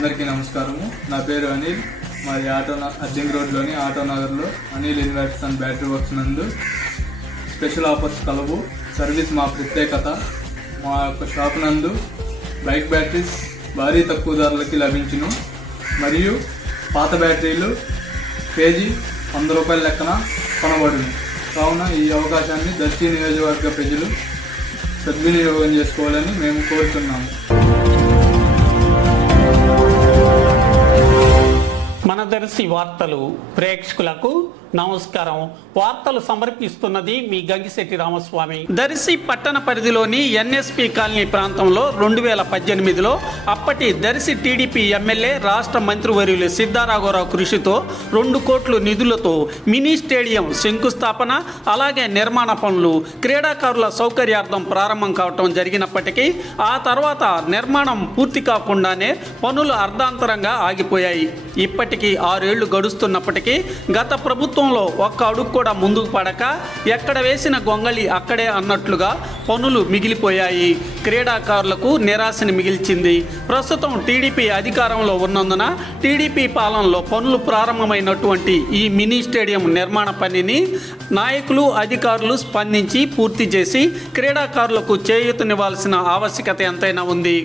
అందరికీ నమస్కారము. నా పేరు అనిల్. మాది అర్జంగ్ రోడ్లోని ఆటో నగర్లో Anil inverters and battery works నందు స్పెషల్ ఆఫర్స్ కలవు. సర్వీస్ మా ప్రత్యేకత. మా యొక్క షాప్ నందు బైక్ బ్యాటరీస్ భారీ తక్కువ ధరలకి లభించును మరియు పాత బ్యాటరీలు కేజీ 100 రూపాయల లెక్కన కొనబడును. కావున ఈ అవకాశాన్ని దర్శి నియోజకవర్గ ప్రజలు సద్వినియోగం చేసుకోవాలని మేము కోరుతున్నాము. మన దర్శి వార్తలు ప్రేక్షకులకు నమస్కారం. వార్తలు సమర్పిస్తున్నది మీ గంగిశెట్టి రామస్వామి. దర్శి పట్టణ పరిధిలోని ఎన్ఎస్పి కాలనీ ప్రాంతంలో 2018లో అప్పటి దర్శి టీడీపీ ఎమ్మెల్యే రాష్ట్ర మంత్రివర్యులు సిద్ధారాఘవరావు కృషితో 2 కోట్ల నిధులతో మినీ స్టేడియం శంకుస్థాపన, అలాగే నిర్మాణ పనులు క్రీడాకారుల సౌకర్యార్థం ప్రారంభం కావటం జరిగినప్పటికీ ఆ తర్వాత నిర్మాణం పూర్తి కాకుండానే పనులు అర్ధాంతరంగా ఆగిపోయాయి. ఇప్పటికీ 6 ఏళ్లు గడుస్తున్నప్పటికీ గత ప్రభుత్వంలో ఒక్క అడుగు కూడా ముందుకు పడక ఎక్కడ వేసిన గొంగళి అక్కడే అన్నట్లుగా పనులు మిగిలిపోయాయి. క్రీడాకారులకు నిరాశని మిగిల్చింది. ప్రస్తుతం టీడీపీ అధికారంలో ఉన్నందున టీడీపీ పాలనలో పనులు ప్రారంభమైనటువంటి ఈ మినీ స్టేడియం నిర్మాణ పనిని నాయకులు, అధికారులు స్పందించి పూర్తి చేసి క్రీడాకారులకు చేయూతనివ్వాల్సిన ఆవశ్యకత ఎంతైనా ఉంది.